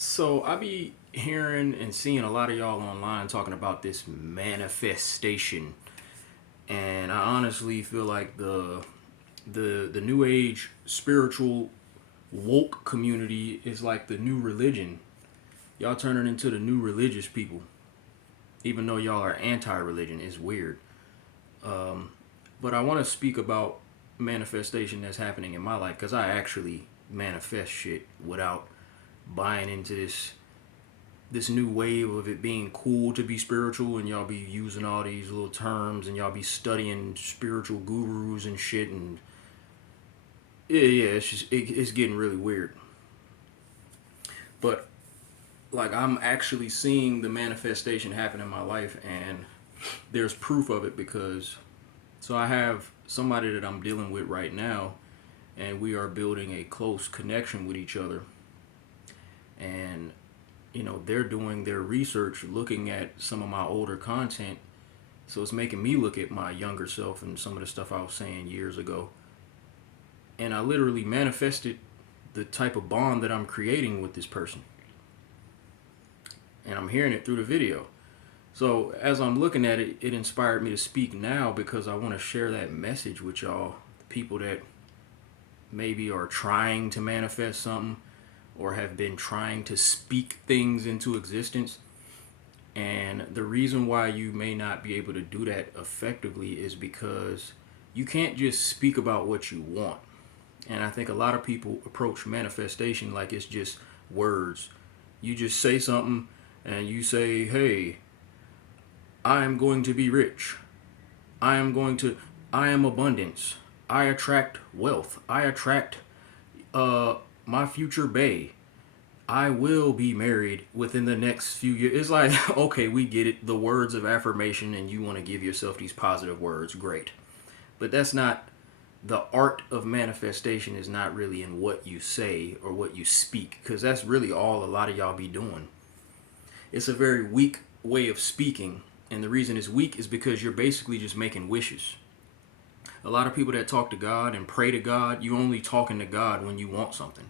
So I be hearing and seeing a lot of y'all online talking about this manifestation, and I honestly feel like the new age spiritual woke community is like the new religion. Y'all turning into the new religious people, even though y'all are anti-religion. It's weird. But I want to speak about manifestation that's happening in my life because I actually manifest shit without buying into this new wave of it being cool to be spiritual, and y'all be using all these little terms and y'all be studying spiritual gurus and shit, and yeah, it's getting really weird. But like, I'm actually seeing the manifestation happen in my life, and there's proof of it because so I have somebody that I'm dealing with right now, and we are building a close connection with each other, and they're doing their research looking at some of my older content. So it's making me look at my younger self and some of the stuff I was saying years ago. And I literally manifested the type of bond that I'm creating with this person. And I'm hearing it through the video. So as I'm looking at it, it inspired me to speak now because I want to share that message with y'all, the people that maybe are trying to manifest something or have been trying to speak things into existence. And the reason why you may not be able to do that effectively is because you can't just speak about what you want. And I think a lot of people approach manifestation like it's just words. You just say something and you say, hey, I am going to be rich. I am abundance. I attract wealth. I attract my future bae. I will be married within the next few years. It's like, okay, we get it. The words of affirmation, and you want to give yourself these positive words. Great. But that's not the art of manifestation, is not really in what you say or what you speak, because that's really all a lot of y'all be doing. It's a very weak way of speaking. And the reason it's weak is because you're basically just making wishes. A lot of people that talk to God and pray to God, you only talking to God when you want something.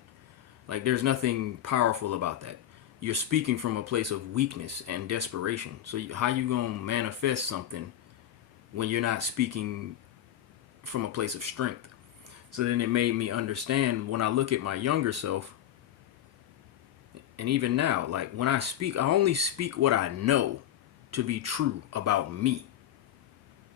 Like, there's nothing powerful about that. You're speaking from a place of weakness and desperation. So how you gonna manifest something when you're not speaking from a place of strength? So then it made me understand when I look at my younger self, and even now, like when I speak, I only speak what I know to be true about me.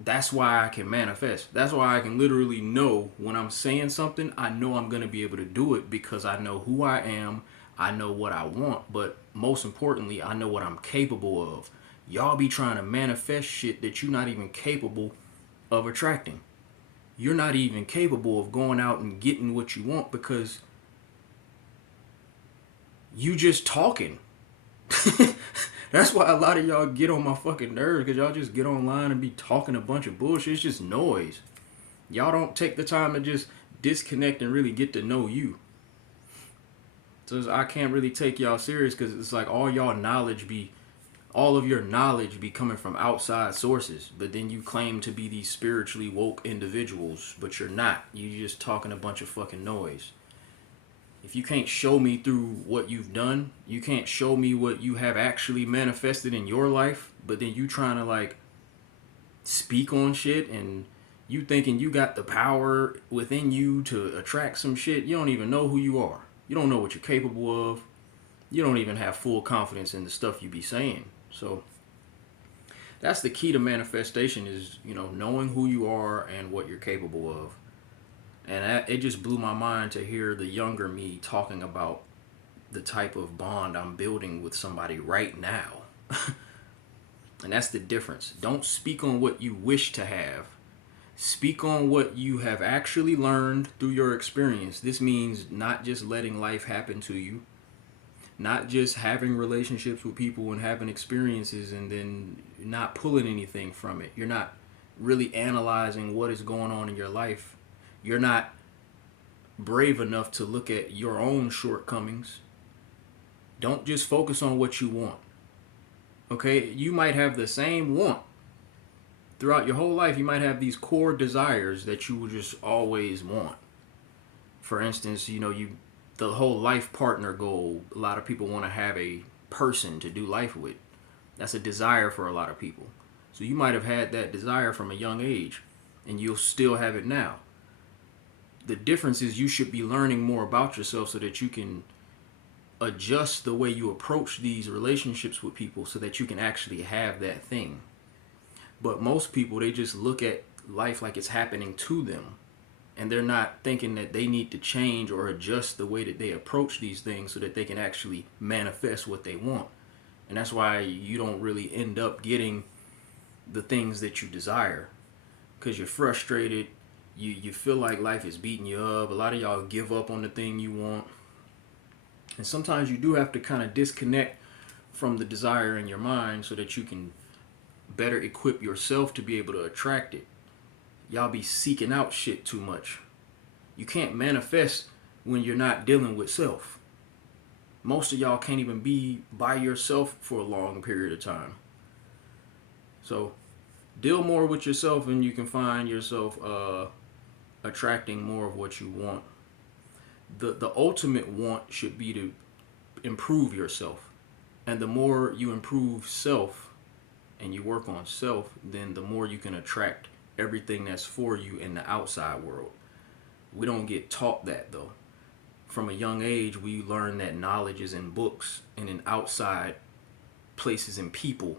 That's why I can manifest. That's why I can literally know when I'm saying something, I know I'm going to be able to do it because I know who I am. I know what I want. But most importantly, I know what I'm capable of. Y'all be trying to manifest shit that you're not even capable of attracting. You're not even capable of going out and getting what you want because you just talking. That's why a lot of y'all get on my fucking nerves, because y'all just get online and be talking a bunch of bullshit. It's just noise. Y'all don't take the time to just disconnect and really get to know you. So I can't really take y'all serious because it's like all of your knowledge be coming from outside sources. But then you claim to be these spiritually woke individuals, but you're not. You just talking a bunch of fucking noise. If you can't show me through what you've done, you can't show me what you have actually manifested in your life, but then you trying to like speak on shit and you thinking you got the power within you to attract some shit, you don't even know who you are. You don't know what you're capable of. You don't even have full confidence in the stuff you be saying. So that's the key to manifestation is, knowing who you are and what you're capable of. And it just blew my mind to hear the younger me talking about the type of bond I'm building with somebody right now. And that's the difference. Don't speak on what you wish to have. Speak on what you have actually learned through your experience. This means not just letting life happen to you, not just having relationships with people and having experiences and then not pulling anything from it. You're not really analyzing what is going on in your life. You're not brave enough to look at your own shortcomings. Don't just focus on what you want. Okay? You might have the same want. Throughout your whole life, you might have these core desires that you will just always want. For instance, the whole life partner goal, a lot of people want to have a person to do life with. That's a desire for a lot of people. So you might have had that desire from a young age, and you'll still have it now. The difference is you should be learning more about yourself so that you can adjust the way you approach these relationships with people so that you can actually have that thing. But most people, they just look at life like it's happening to them, and they're not thinking that they need to change or adjust the way that they approach these things so that they can actually manifest what they want. And that's why you don't really end up getting the things that you desire, because you're frustrated. You feel like life is beating you up. A lot of y'all give up on the thing you want. And sometimes you do have to kind of disconnect from the desire in your mind so that you can better equip yourself to be able to attract it. Y'all be seeking out shit too much. You can't manifest when you're not dealing with self. Most of y'all can't even be by yourself for a long period of time. So deal more with yourself, and you can find yourself attracting more of what you want. The ultimate want should be to improve yourself. And the more you improve self and you work on self, then the more you can attract everything that's for you in the outside world. We don't get taught that, though. From a young age, we learn that knowledge is in books and in outside places and people.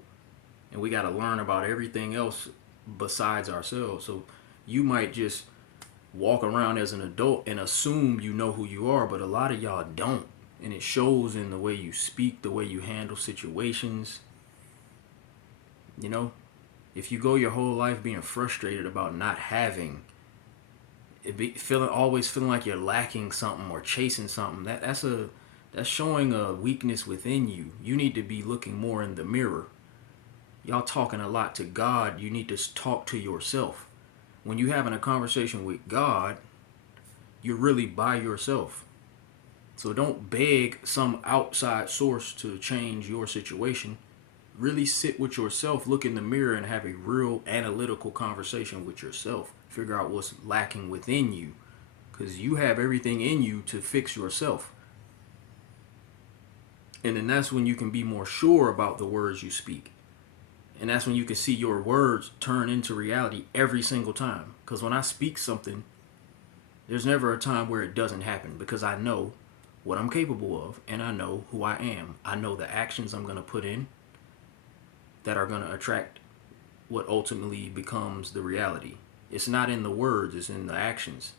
And we got to learn about everything else besides ourselves. So you might just walk around as an adult and assume you know who you are, but a lot of y'all don't. And it shows in the way you speak, the way you handle situations. You know, if you go your whole life being frustrated about not having, always feeling like you're lacking something or chasing something, that's showing a weakness within you. You need to be looking more in the mirror. Y'all talking a lot to God. You need to talk to yourself. When you're having a conversation with God, you're really by yourself. So don't beg some outside source to change your situation. Really sit with yourself, look in the mirror, and have a real analytical conversation with yourself. Figure out what's lacking within you, because you have everything in you to fix yourself. And then that's when you can be more sure about the words you speak. And that's when you can see your words turn into reality every single time. Because when I speak something, there's never a time where it doesn't happen, because I know what I'm capable of, and I know who I am. I know the actions I'm going to put in that are going to attract what ultimately becomes the reality. It's not in the words, it's in the actions.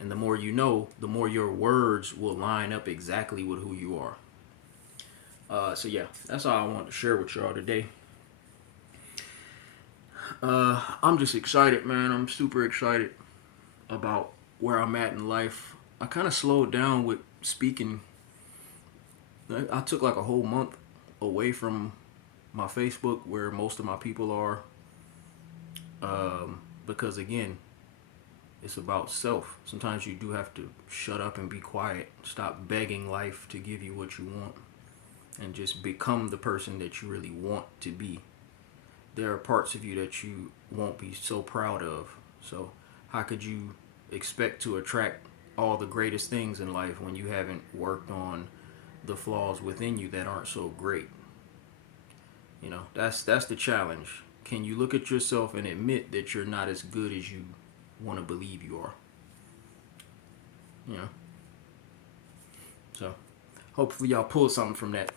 And the more you know, the more your words will line up exactly with who you are. So yeah, that's all I want to share with y'all today. I'm just excited, man. I'm super excited about where I'm at in life. I kind of slowed down with speaking. I took like a whole month away from my Facebook, where most of my people are, because again, it's about self. Sometimes you do have to shut up and be quiet. Stop begging life to give you what you want, and just become the person that you really want to be. There are parts of you that you won't be so proud of. So how could you expect to attract all the greatest things in life when you haven't worked on the flaws within you that aren't so great? You know, that's the challenge. Can you look at yourself and admit that you're not as good as you want to believe you are? You know? So hopefully y'all pull something from that.